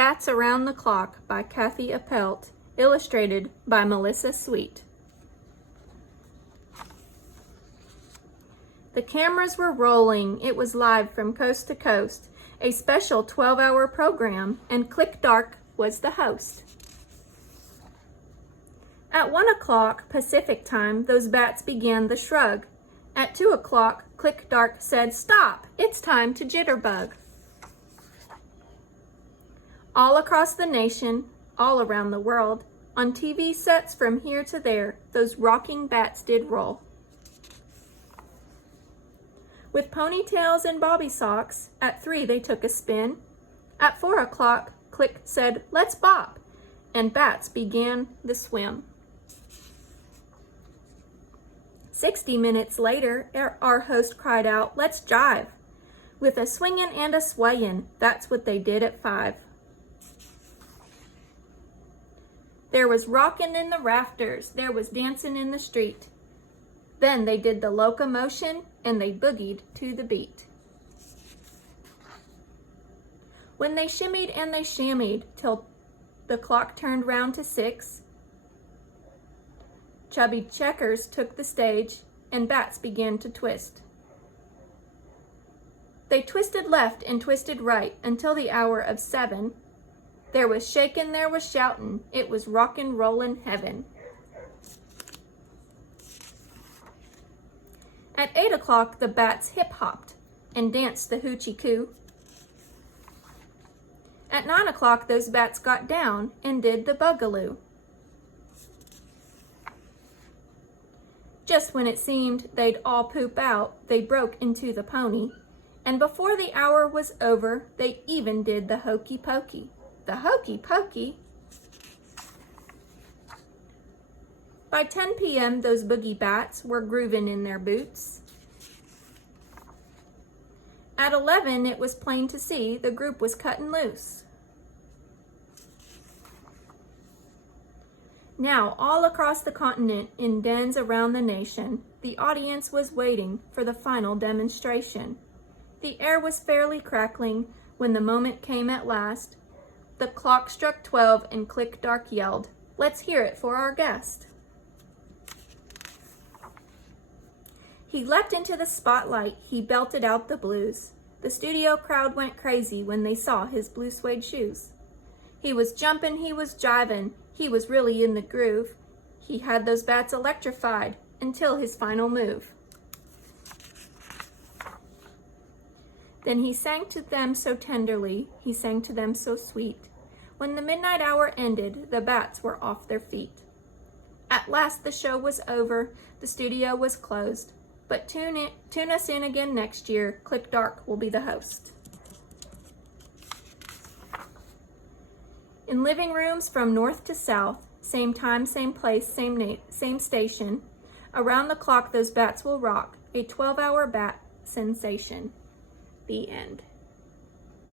Bats Around the Clock by Kathy Appelt, illustrated by Melissa Sweet. The cameras were rolling. It was live from coast to coast, a special 12-hour program, and Click Dark was the host. At 1 o'clock Pacific time, those bats began the shrug. At 2 o'clock, Click Dark said, "Stop, it's time to jitterbug." All across the nation, all around the world, on TV sets from here to there, those rocking bats did roll. With ponytails and bobby socks, at 3 they took a spin. At 4 o'clock, Click said, "Let's bop," and bats began the swim. 60 minutes later, our host cried out, "Let's jive." With a swingin' and a swayin', that's what they did at 5. There was rockin' in the rafters, there was dancin' in the street. Then they did the locomotion and they boogied to the beat. When they shimmied and they shammied till the clock turned round to 6, Chubby Checkers took the stage and bats began to twist. They twisted left and twisted right until the hour of 7. There was shakin', there was shoutin', it was rockin', rollin' heaven. At 8 o'clock, the bats hip-hopped and danced the hoochie coo. At 9 o'clock, those bats got down and did the bugaloo. Just when it seemed they'd all poop out, they broke into the pony, and before the hour was over, they even did the hokey pokey. The hokey pokey? By 10 p.m., those boogie bats were grooving in their boots. At 11, it was plain to see the group was cutting loose. Now, all across the continent, in dens around the nation, the audience was waiting for the final demonstration. The air was fairly crackling when the moment came at last. The clock struck 12 and Click Dark yelled, "Let's hear it for our guest." He leapt into the spotlight, he belted out the blues. The studio crowd went crazy when they saw his blue suede shoes. He was jumpin', he was jivin', he was really in the groove. He had those bats electrified until his final move. Then he sang to them so tenderly, he sang to them so sweet. When the midnight hour ended, the bats were off their feet. At last the show was over, the studio was closed. But tune us in again next year. Click Dark will be the host. In living rooms from north to south, same time, same place, same station, around the clock those bats will rock, a 12-hour bat sensation. The end.